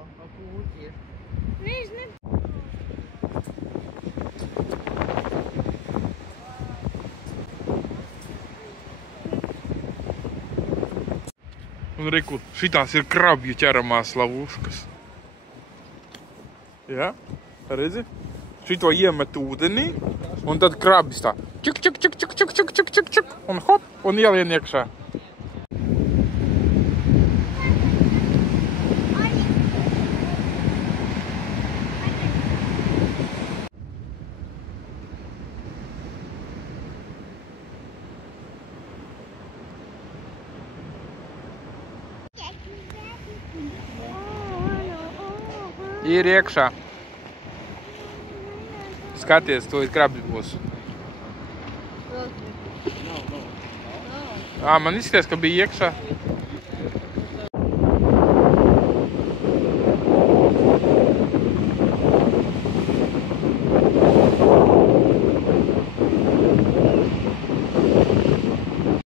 atkal kaut kūķi ir. Viņš ne... Un reku, šitās ir krabju ķeramās lavuškas. Jā, redzi? Šito iemet ūdenī, un tad krabis tā čuk, čuk, čuk, čuk, čuk, čuk, čuk, čuk, čuk, un hop, un ielien iekšā. Ir iekšā. Skaties, to ir krabis būs. Man izskatās, ka bija iekšā.